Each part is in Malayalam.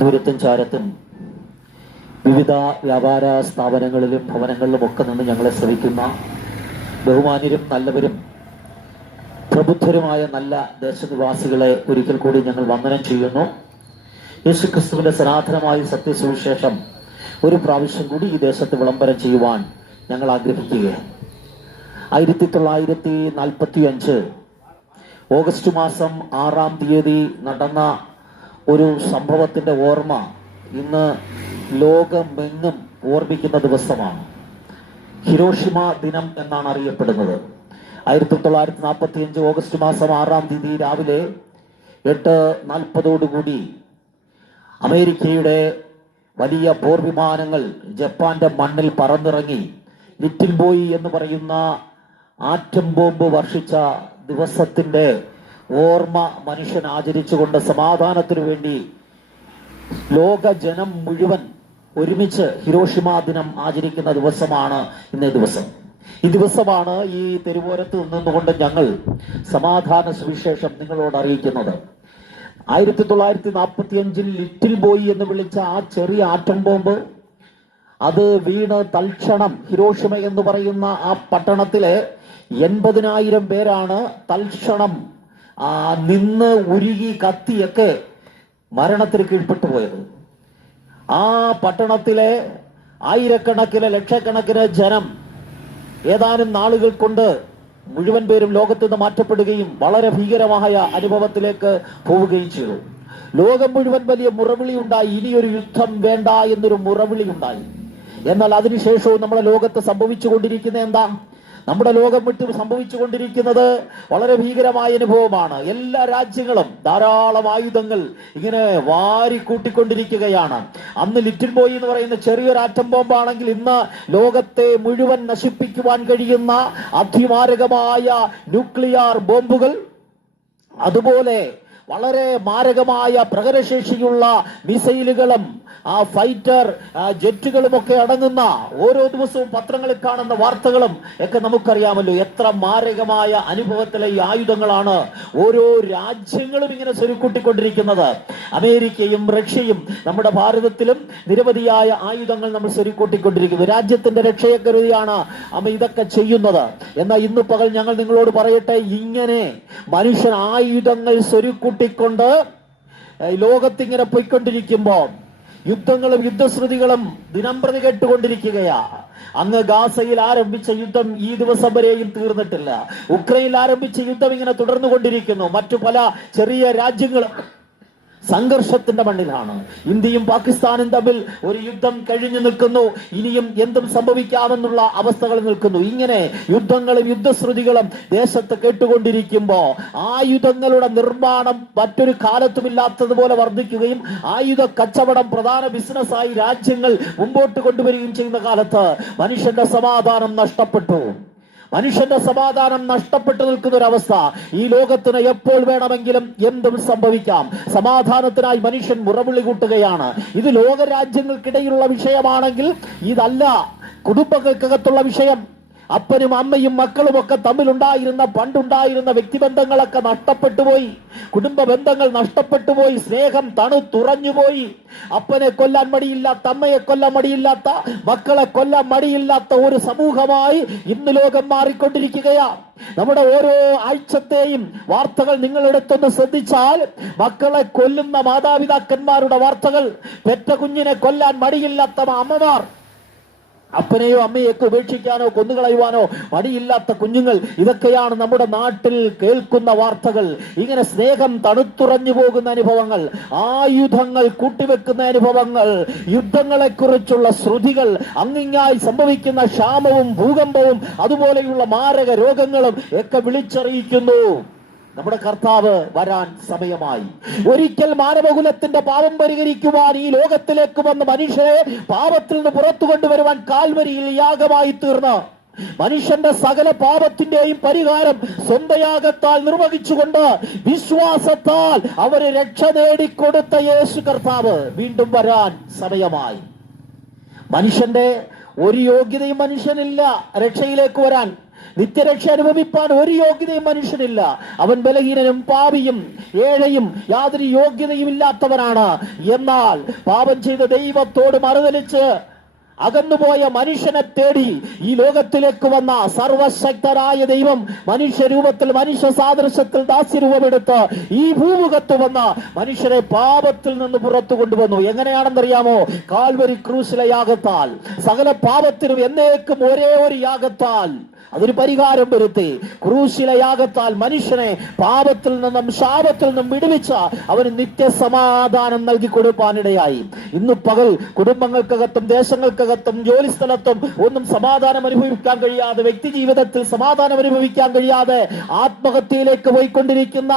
ദൂരത്തും ചാരത്തും വിവിധ വ്യാപാര സ്ഥാപനങ്ങളിലും ഭവനങ്ങളിലുമൊക്കെ നിന്ന് ഞങ്ങളെ ശ്രമിക്കുന്ന ബഹുമാന്യരും നല്ലവരും പ്രബുദ്ധരുമായ നല്ല ദേശനിവാസികളെ ഒരിക്കൽ കൂടി ഞങ്ങൾ വന്ദനം ചെയ്യുന്നു. യേശുക്രിസ്തുവിന്റെ സനാതനമായ സത്യസുവിശേഷം ഒരു പ്രാവശ്യം കൂടി ഈ ദേശത്ത് വിളംബരം ചെയ്യുവാൻ ഞങ്ങൾ ആഗ്രഹിക്കുകയാണ്. 1945 ഓഗസ്റ്റ് മാസം 6-ാം തീയതി നടന്ന ഒരു സംഭവത്തിന്റെ ഓർമ്മ ഇന്ന് ലോകമെങ്ങും ഓർമ്മിക്കുന്ന ദിവസമാണ്. ഹിരോഷിമ ദിനം എന്നാണ് അറിയപ്പെടുന്നത്. 1945 ഓഗസ്റ്റ് മാസം 6-ാം തീയതി രാവിലെ 8:40 അമേരിക്കയുടെ വലിയ പോർ വിമാനങ്ങൾ ജപ്പാന്റെ മണ്ണിൽ പറന്നിറങ്ങി ലിറ്റിൽ ബോയ് എന്ന് പറയുന്ന ആറ്റം ബോംബ് വർഷിച്ച ദിവസത്തിന്റെ ഓർമ്മ മനുഷ്യൻ ആചരിച്ചുകൊണ്ട് സമാധാനത്തിനു വേണ്ടി ലോക ജനം മുഴുവൻ ഒരുമിച്ച് ഹിരോഷിമ ദിനം ആചരിക്കുന്ന ദിവസമാണ് ഇന്നേ ദിവസം. ഈ ദിവസമാണ് ഈ തെരുവോരത്ത് നിന്നുകൊണ്ട് ഞങ്ങൾ സമാധാന സുവിശേഷം നിങ്ങളോട് അറിയിക്കുന്നത്. 1945 ലിറ്റിൽ ബോയ് എന്ന് വിളിച്ച ആ ചെറിയ ആറ്റം ബോംബ് അത് വീണ് തൽക്ഷണം ഹിരോഷിമ എന്ന് പറയുന്ന ആ പട്ടണത്തിലെ 80,000 പേരാണ് തൽക്ഷണം നിന്ന് ഉരുകി കത്തിയൊക്കെ മരണത്തിന് കീഴ്പ്പെട്ടു പോയത്. ആ പട്ടണത്തിലെ ആയിരക്കണക്കിന് ലക്ഷക്കണക്കിന് ജനം ഏതാനും നാളുകൾ കൊണ്ട് മുഴുവൻ പേരും ലോകത്തു നിന്ന് മാറ്റപ്പെടുകയും വളരെ ഭീകരമായ അനുഭവത്തിലേക്ക് പോവുകയും ചെയ്തു. ലോകം മുഴുവൻ വലിയ മുറവിളി ഉണ്ടായി. ഇനിയൊരു യുദ്ധം വേണ്ട എന്നൊരു മുറവിളി ഉണ്ടായി. എന്നാൽ അതിനുശേഷവും നമ്മുടെ ലോകത്ത് സംഭവിച്ചുകൊണ്ടിരിക്കുന്ന എന്താ? നമ്മുടെ ലോകം വിട്ട് സംഭവിച്ചുകൊണ്ടിരിക്കുന്നത് വളരെ ഭീകരമായ അനുഭവമാണ്. എല്ലാ രാജ്യങ്ങളും ധാരാളം ആയുധങ്ങൾ ഇങ്ങനെ വാരിക്കൂട്ടിക്കൊണ്ടിരിക്കുകയാണ്. അന്ന് ലിറ്റിൽ ബോയ് എന്ന് പറയുന്ന ചെറിയൊരു ആറ്റം ബോംബാണെങ്കിൽ ഇന്ന് ലോകത്തെ മുഴുവൻ നശിപ്പിക്കുവാൻ കഴിയുന്ന അതിമാരകമായ ന്യൂക്ലിയർ ബോംബുകൾ, അതുപോലെ വളരെ മാരകമായ പ്രഹരശേഷിയുള്ള മിസൈലുകളും ഫൈറ്റർ ജെറ്റുകളും ഒക്കെ അടങ്ങുന്ന ഓരോ ദിവസവും പത്രങ്ങളിൽ കാണുന്ന വാർത്തകളും ഒക്കെ നമുക്കറിയാമല്ലോ. എത്ര മാരകമായ അനുഭവത്തിലെ ഈ ആയുധങ്ങളാണ് ഓരോ രാജ്യങ്ങളും ഇങ്ങനെ സ്വരുക്കൂട്ടിക്കൊണ്ടിരിക്കുന്നത്. അമേരിക്കയും റഷ്യയും നമ്മുടെ ഭാരതത്തിലും നിരവധിയായ ആയുധങ്ങൾ നമ്മൾ സ്വരുക്കൂട്ടിക്കൊണ്ടിരിക്കുന്നു. രാജ്യത്തിന്റെ രക്ഷയെ കരുതിയാണ് ഇതൊക്കെ ചെയ്യുന്നത്. എന്നാൽ ഇന്ന് പകൽ ഞങ്ങൾ നിങ്ങളോട് പറയട്ടെ, ഇങ്ങനെ മനുഷ്യൻ ആയുധങ്ങൾ സ്വരുക്കൂട്ടിക്കൊണ്ട് ലോകത്തിങ്ങനെ പോയിക്കൊണ്ടിരിക്കുമ്പോൾ യുദ്ധങ്ങളും യുദ്ധശ്രുതികളും ദിനംപ്രതി കേട്ടുകൊണ്ടിരിക്കുകയാ. അങ്ങ് ഗാസയിൽ ആരംഭിച്ച യുദ്ധം ഈ ദിവസം വരെയും തീർന്നിട്ടില്ല. ഉക്രൈനിൽ ആരംഭിച്ച യുദ്ധം ഇങ്ങനെ തുടർന്നുകൊണ്ടിരിക്കുന്നു. മറ്റു പല ചെറിയ രാജ്യങ്ങളും സംഘർഷത്തിന്റെ മണ്ണിലാണ്. ഇന്ത്യയും പാകിസ്ഥാനും തമ്മിൽ ഒരു യുദ്ധം കഴിഞ്ഞു നിൽക്കുന്നു. ഇനിയും എന്തും സംഭവിക്കാമെന്നുള്ള അവസ്ഥകൾ നിൽക്കുന്നു. ഇങ്ങനെ യുദ്ധങ്ങളും യുദ്ധശ്രുതികളും ദേശത്ത് കേട്ടുകൊണ്ടിരിക്കുമ്പോ ആയുധങ്ങളുടെ നിർമ്മാണം മറ്റൊരു കാലത്തുമില്ലാത്തതുപോലെ വർദ്ധിക്കുകയും ആയുധ കച്ചവടം പ്രധാന ബിസിനസ്സായി രാജ്യങ്ങൾ മുമ്പോട്ട് കൊണ്ടുവരികയും ചെയ്യുന്ന കാലത്ത് മനുഷ്യന്റെ സമാധാനം നഷ്ടപ്പെട്ടു. മനുഷ്യന്റെ സമാധാനം നഷ്ടപ്പെട്ടു നിൽക്കുന്ന ഒരവസ്ഥ. ഈ ലോകത്തിന് എപ്പോൾ വേണമെങ്കിലും എന്തും സംഭവിക്കാം. സമാധാനത്തിനായി മനുഷ്യൻ മുറവിളി കൂട്ടുകയാണ്. ഇത് ലോകരാജ്യങ്ങൾക്കിടയിലുള്ള വിഷയമാണെങ്കിൽ ഇതല്ല കുടുംബങ്ങൾക്കകത്തുള്ള വിഷയം. അപ്പനും അമ്മയും മക്കളും ഒക്കെ തമ്മിലുണ്ടായിരുന്ന പണ്ടുണ്ടായിരുന്ന വ്യക്തിബന്ധങ്ങളൊക്കെ നഷ്ടപ്പെട്ടുപോയി. കുടുംബ ബന്ധങ്ങൾ നഷ്ടപ്പെട്ടുപോയി. സ്നേഹം തണുത്തുറഞ്ഞുപോയി. അപ്പനെ കൊല്ലാൻ മടിയില്ലാത്ത, അമ്മയെ കൊല്ലാൻ മടിയില്ലാത്ത, മക്കളെ കൊല്ലാൻ മടിയില്ലാത്ത ഒരു സമൂഹമായി ഇന്ന് ലോകം മാറിക്കൊണ്ടിരിക്കുകയാ. നമ്മുടെ ഓരോ ആഴ്ചത്തെയും വാർത്തകൾ നിങ്ങളെടുത്തൊന്ന് ശ്രദ്ധിച്ചാൽ മക്കളെ കൊല്ലുന്ന മാതാപിതാക്കന്മാരുടെ വാർത്തകൾ, പെറ്റ കുഞ്ഞിനെ കൊല്ലാൻ മടിയില്ലാത്ത അമ്മമാർ, അപ്പനെയോ അമ്മയൊക്കെ ഉപേക്ഷിക്കാനോ കൊന്നുകളയുവാനോ മടിയില്ലാത്ത കുഞ്ഞുങ്ങൾ, ഇതൊക്കെയാണ് നമ്മുടെ നാട്ടിൽ കേൾക്കുന്ന വാർത്തകൾ. ഇങ്ങനെ സ്നേഹം തണുത്തുറഞ്ഞു പോകുന്ന അനുഭവങ്ങൾ, ആയുധങ്ങൾ കൂട്ടിവെക്കുന്ന അനുഭവങ്ങൾ, യുദ്ധങ്ങളെക്കുറിച്ചുള്ള ശ്രുതികൾ, അങ്ങിങ്ങായി സംഭവിക്കുന്ന ക്ഷാമവും ഭൂകമ്പവും അതുപോലെയുള്ള മാരക രോഗങ്ങളും ഒക്കെ വിളിച്ചറിയിക്കുന്നു. നമ്മുടെ കർത്താവ് വരാൻ സമയമായി. ഒരിക്കൽ മാനവകുലത്തിന്റെ പാപം പരിഹരിക്കുവാൻ ഈ ലോകത്തിലേക്ക് വന്ന മനുഷ്യരെ പാപത്തിൽ നിന്ന് പുറത്തു കൊണ്ടുവരുവാൻ കാൽവരിയിൽ യാഗമായി തീർന്ന മനുഷ്യന്റെ സകല പാപത്തിന്റെയും പരിഹാരം സ്വന്തം യാഗത്താൽ നിർവഹിച്ചുകൊണ്ട് വിശ്വാസത്താൽ അവരെ രക്ഷ നേടിക്കൊടുത്ത യേശു കർത്താവ് വീണ്ടും വരാൻ സമയമായി. മനുഷ്യന്റെ ഒരു യോഗ്യതയും മനുഷ്യനില്ല രക്ഷയിലേക്ക് വരാൻ. നിത്യരക്ഷ അനുഭവിപ്പാൻ ഒരു യോഗ്യതയും മനുഷ്യനില്ല. അവൻ ബലഹീനനും പാപിയും ഏഴയും യാതൊരു യോഗ്യതയും ഇല്ലാത്തവനാണ്. എന്നാൽ പാപം ചെയ്ത ദൈവത്തോട് മറുതലിച്ച് അകന്നുപോയ മനുഷ്യനെ തേടി ഈ ലോകത്തിലേക്ക് വന്ന സർവശക്തനായ ദൈവം മനുഷ്യരൂപത്തിൽ, മനുഷ്യ സാദൃശ്യത്തിൽ ദാസ്യരൂപമെടുത്ത് ഈ ഭൂമുഖത്ത് വന്ന മനുഷ്യരെ പാപത്തിൽ നിന്ന് പുറത്തു കൊണ്ടുവന്നു. എങ്ങനെയാണെന്നറിയാമോ? കാൽവരി ക്രൂശിലെ യാഗത്താൽ, സകല പാപത്തിനും എന്നേക്കും ഒരേ ഒരു യാഗത്താൽ അതൊരു പരിഹാരം വരുത്തി. ക്രൂശിലെ യാഗത്താൽ മനുഷ്യനെ പാപത്തിൽ നിന്നും ശാപത്തിൽ നിന്നും വിടുവിച്ച അവന് നിത്യസമാധാനം നൽകി കൊടുക്കാനിടയായി. ഇന്ന് പകൽ കുടുംബങ്ങൾക്കകത്തും ദേശങ്ങൾക്കകത്തും ജോലി സ്ഥലത്തും ഒന്നും സമാധാനം അനുഭവിക്കാൻ കഴിയാതെ, വ്യക്തി ജീവിതത്തിൽ സമാധാനം അനുഭവിക്കാൻ കഴിയാതെ ആത്മഹത്യയിലേക്ക് പോയിക്കൊണ്ടിരിക്കുന്ന,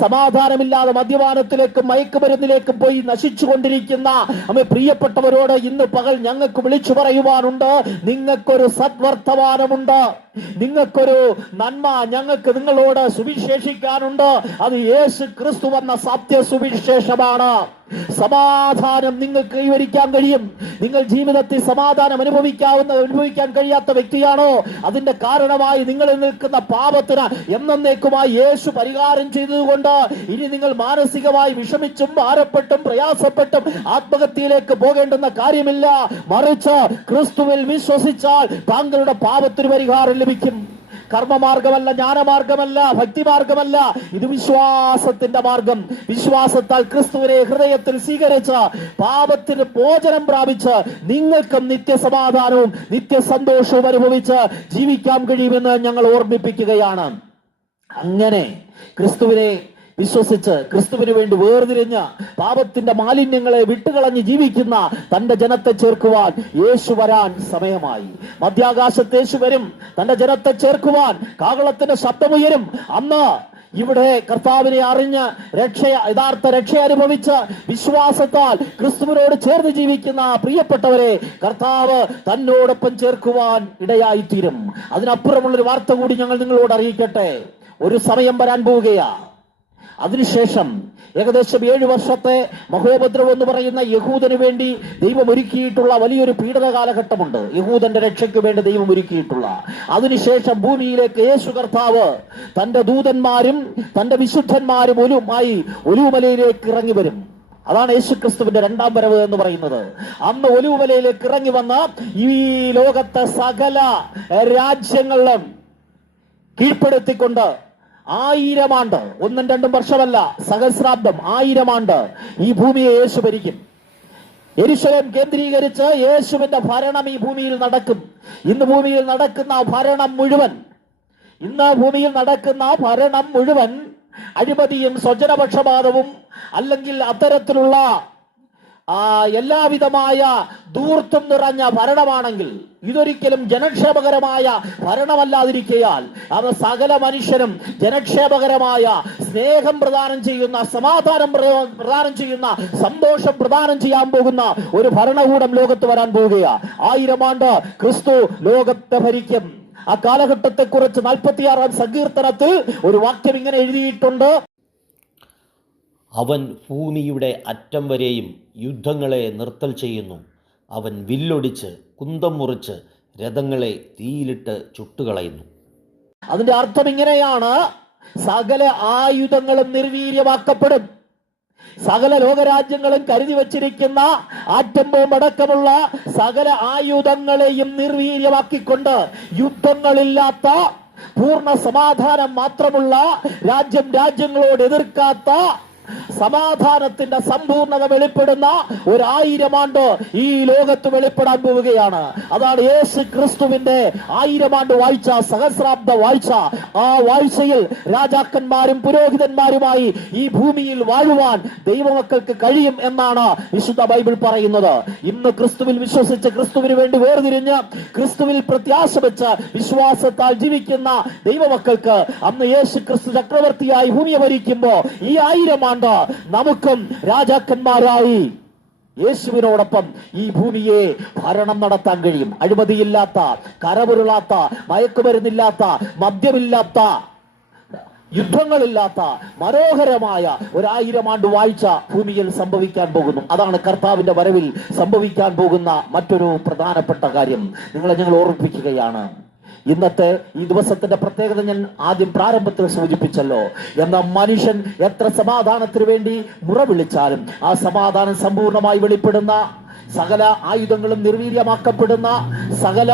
സമാധാനമില്ലാതെ മദ്യപാനത്തിലേക്കും മയക്കുമരുന്നിലേക്കും പോയി നശിച്ചുകൊണ്ടിരിക്കുന്ന നമ്മെ പ്രിയപ്പെട്ടവരോട് ഇന്ന് പകൽ ഞങ്ങൾക്ക് വിളിച്ചു പറയുവാനുണ്ട്. നിങ്ങൾക്കൊരു സദ്വർത്തമാനമുണ്ട്, നിങ്ങൾക്കൊരു നന്മ ഞങ്ങൾക്ക് നിങ്ങളോട് സുവിശേഷിക്കാനുണ്ട്. അത് യേശു ക്രിസ്തു വന്ന സത്യ സുവിശേഷമാണ്. സമാധാനം നിങ്ങൾക്ക് കൈവരിക്കാൻ കഴിയും. നിങ്ങൾ ജീവിതത്തിൽ സമാധാനം അനുഭവിക്കാൻ കഴിയാത്ത വ്യക്തിയാണോ? അതിന്റെ കാരണമായി നിങ്ങളിൽ നിൽക്കുന്ന പാപത്തിന് എന്നേക്കുമായി യേശു പരിഹാരം ചെയ്തതുകൊണ്ട് ഇനി നിങ്ങൾ മാനസികമായി വിഷമിച്ചും ഭാരപ്പെട്ടും പ്രയാസപ്പെട്ടും ആത്മഹത്യയിലേക്ക് പോകേണ്ടുന്ന കാര്യമില്ല. മറിച്ച് ക്രിസ്തുവിൽ വിശ്വസിച്ചാൽ താങ്കളുടെ പാപത്തിന് പരിഹാരം ലഭിക്കും. കർമ്മമാർഗമല്ല, ജ്ഞാനമാർഗമല്ല, ഭക്തിമാർഗമല്ല, ഇത് വിശ്വാസത്തിന്റെ മാർഗം. വിശ്വാസത്താൽ ക്രിസ്തുവിനെ ഹൃദയത്തിൽ സ്വീകരിച്ച് പാപത്തിന് മോചനം പ്രാപിച്ച് നിങ്ങൾക്കും നിത്യസമാധാനവും നിത്യസന്തോഷവും അനുഭവിച്ച് ജീവിക്കാൻ കഴിയുമെന്ന് ഞങ്ങൾ ഓർമ്മിപ്പിക്കുകയാണ്. അങ്ങനെ ക്രിസ്തുവിനെ വിശ്വസിച്ച് ക്രിസ്തുവിന് വേണ്ടി വേർതിരിഞ്ഞ് പാപത്തിന്റെ മാലിന്യങ്ങളെ വിട്ടുകളഞ്ഞ് ജീവിക്കുന്ന തന്റെ ജനത്തെ ചേർക്കുവാൻ യേശു വരാൻ സമയമായി. മധ്യാകാശത്ത് യേശു വരും, തന്റെ ജനത്തെ ചേർക്കുവാൻ. കാഹളത്തിന്റെ ശബ്ദമുയരും. അന്ന് ഇവിടെ കർത്താവിനെ അറിഞ്ഞ് യഥാർത്ഥ രക്ഷ അനുഭവിച്ച് വിശ്വാസത്താൽ ക്രിസ്തുവിനോട് ചേർന്ന് ജീവിക്കുന്ന പ്രിയപ്പെട്ടവരെ കർത്താവ് തന്നോടൊപ്പം ചേർക്കുവാൻ ഇടയായിത്തീരും. അതിനപ്പുറമുള്ളൊരു വാർത്ത കൂടി ഞങ്ങൾ നിങ്ങളോട് അറിയിക്കട്ടെ. ഒരു സമയം വരാൻ പോവുകയാ. അതിനുശേഷം ഏകദേശം 7 വർഷത്തെ മഹോപദ്രവം എന്ന് പറയുന്ന യഹൂദന് വേണ്ടി ദൈവം ഒരുക്കിയിട്ടുള്ള വലിയൊരു പീഡന കാലഘട്ടമുണ്ട്. യഹൂദന്റെ രക്ഷയ്ക്ക് വേണ്ടി ദൈവം ഒരുക്കിയിട്ടുള്ള. അതിനുശേഷം ഭൂമിയിലേക്ക് യേശു കർത്താവ് തന്റെ ദൂതന്മാരും തന്റെ വിശുദ്ധന്മാരും ഒലിവുമലയിലേക്ക് ഇറങ്ങി വരും. അതാണ് യേശു ക്രിസ്തുവിന്റെ രണ്ടാം വരവ് എന്ന് പറയുന്നത്. അന്ന് ഒലിവുമലയിലേക്ക് ഇറങ്ങി വന്ന ഈ ലോകത്തെ സകല രാജ്യങ്ങളിലും കീഴ്പ്പെടുത്തിക്കൊണ്ട് 1000 ആണ്ട്, 1-2 വർഷമല്ല, സഹസ്രാബ്ദം, 1000 ആണ്ട് ഈ ഭൂമിയെ യേശു ഭരിക്കും. യെരൂശലേം കേന്ദ്രീകരിച്ച് യേശുവിന്റെ ഭരണം ഈ ഭൂമിയിൽ നടക്കും. ഇന്ന് ഭൂമിയിൽ നടക്കുന്ന ഭരണം മുഴുവൻ അഴിമതിയും സ്വജനപക്ഷപാതവും അല്ലെങ്കിൽ അത്തരത്തിലുള്ള എല്ലാവിധമായ ധൂർത്തും നിറഞ്ഞ ഭരണമാണെങ്കിൽ ഇതൊരിക്കലും ജനക്ഷേമകരമായ ഭരണമല്ലാതിരിക്കയാൽ അത് സകല മനുഷ്യനും ജനക്ഷേമകരമായ സ്നേഹം പ്രദാനം ചെയ്യുന്ന, സമാധാനം പ്രദാനം ചെയ്യുന്ന, സന്തോഷം പ്രദാനം ചെയ്യാൻ പോകുന്ന ഒരു ഭരണകൂടം ലോകത്ത് വരാൻ പോവുകയാ. 1000 ആണ്ട് ക്രിസ്തു ലോകത്തെ ഭരിക്കും. ആ കാലഘട്ടത്തെ കുറിച്ച് 46-ാം സങ്കീർത്തനത്തിൽ ഒരു വാക്യം ഇങ്ങനെ എഴുതിയിട്ടുണ്ട്: അവൻ ഭൂമിയുടെ അറ്റം വരെയും യുദ്ധങ്ങളെ നിർത്തൽ ചെയ്യുന്നു. അവൻ വില്ലൊടിച്ച് കുന്തം മുറിച്ച് രഥങ്ങളെ തീയിലിട്ട് ചുട്ടുകളയുന്നു. അതിന്റെ അർത്ഥം ഇങ്ങനെയാണ്: സകല ആയുധങ്ങളും നിർവീര്യമാക്കപ്പെടും. സകല ലോകരാജ്യങ്ങളും കരുതി വച്ചിരിക്കുന്ന ആറ്റം ബോംബടക്കമുള്ള സകല ആയുധങ്ങളെയും നിർവീര്യമാക്കിക്കൊണ്ട് യുദ്ധങ്ങളില്ലാത്ത, പൂർണ്ണ സമാധാനം മാത്രമുള്ള, രാജ്യങ്ങളോട് എതിർക്കാത്ത, സമാധാനത്തിന്റെ സമ്പൂർണത വെളിപ്പെടുന്ന 1000 ആണ്ട് ഈ ലോകത്ത് വെളിപ്പെടാൻ പോവുകയാണ്. അതാണ് യേശു ക്രിസ്തുവിന്റെ 1000 ആണ്ട് വാഴ്ച, സഹസ്രാബ്ദ വാഴ്ച. ആ വാഴ്ചയിൽ രാജാക്കന്മാരും പുരോഹിതന്മാരുമായി ഈ ഭൂമിയിൽ വാഴുവാൻ ദൈവമക്കൾക്ക് കഴിയും എന്നാണ് വിശുദ്ധ ബൈബിൾ പറയുന്നത്. ഇന്ന് ക്രിസ്തുവിൽ വിശ്വസിച്ച് ക്രിസ്തുവിന് വേണ്ടി വേർതിരിഞ്ഞ് ക്രിസ്തുവിൽ പ്രത്യാശ വെച്ച് വിശ്വാസത്താൽ ജീവിക്കുന്ന ദൈവമക്കൾക്ക് അന്ന് യേശു ക്രിസ്തു ചക്രവർത്തിയായി ഭൂമിയെ ഭരിക്കുമ്പോ ഈ 1000 ആണ്ട് നമുക്കും രാജാക്കന്മാരായി യേശുവിനോടൊപ്പം ഈ ഭൂമിയെ ഭരണം നടത്താൻ കഴിയും. അഴിമതിയില്ലാത്ത, കരപുരുളാത്ത, മയക്കുമരുന്നില്ലാത്ത, മദ്യമില്ലാത്ത, യുദ്ധങ്ങളില്ലാത്ത മനോഹരമായ 1000 ആണ്ട് വാഴ്ച ഭൂമിയിൽ സംഭവിക്കാൻ പോകുന്നു. അതാണ് കർത്താവിന്റെ വരവിൽ സംഭവിക്കാൻ പോകുന്ന മറ്റൊരു പ്രധാനപ്പെട്ട കാര്യം. ഞങ്ങൾ ഓർമ്മിപ്പിക്കുകയാണ്. ഇന്നത്തെ ഈ ദിവസത്തിന്റെ പ്രത്യേകത ഞാൻ ആദ്യം പ്രാരംഭത്തിൽ സൂചിപ്പിച്ചല്ലോ. എന്ന മനുഷ്യൻ എത്ര സമാധാനത്തിന് വേണ്ടി മുറ വിളിച്ചാലും ആ സമാധാനം സമ്പൂർണമായി വെളിപ്പെടുന്ന, സകല ആയുധങ്ങളും നിർവീര്യമാക്കപ്പെടുന്ന, സകല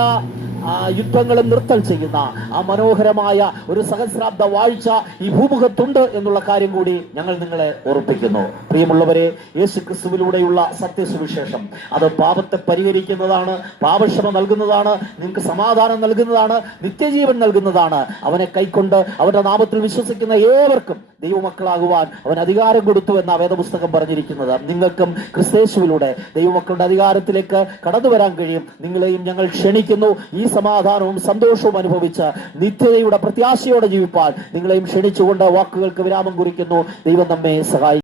യുദ്ധങ്ങളും നിർത്തൽ ചെയ്യുന്ന ആ മനോഹരമായ ഒരു സഹസ്രാബ്ദ വാഴ്ച ഈ ഭൂമുഖത്തുണ്ട് എന്നുള്ള കാര്യം കൂടി ഞങ്ങൾ നിങ്ങളെ ഓർപ്പിക്കുന്നു. പ്രിയമുള്ളവരെ, യേശു ക്രിസ്തുവിലൂടെയുള്ള സത്യസുവിശേഷം അത് പാപത്തെ പരിഹരിക്കുന്നതാണ്, പാപക്ഷമ നൽകുന്നതാണ്, നിങ്ങൾക്ക് സമാധാനം നൽകുന്നതാണ്, നിത്യജീവൻ നൽകുന്നതാണ്. അവനെ കൈക്കൊണ്ട് അവന്റെ നാമത്തിൽ വിശ്വസിക്കുന്ന ഏവർക്കും ദൈവമക്കളാകുവാൻ അവൻ അധികാരം കൊടുത്തു എന്ന വേദപുസ്തകം പറഞ്ഞിരിക്കുന്നത്. നിങ്ങൾക്കും ക്രിസ്തേശുവിലൂടെ ദൈവമക്കളുടെ അധികാരത്തിലേക്ക് കടന്നു വരാൻ കഴിയും. നിങ്ങളെയും ഞങ്ങൾ ക്ഷണിക്കുന്നു. ഈ സമാധാനവും സന്തോഷവും അനുഭവിച്ച് നിത്യതയുടെ പ്രത്യാശയോടെ ജീവിപ്പാൻ നിങ്ങളെയും ക്ഷണിച്ചുകൊണ്ട് വാക്കുകൾക്ക് വിരാമം കുറിക്കുന്നു. ദൈവം നമ്മെ സഹായിക്കും.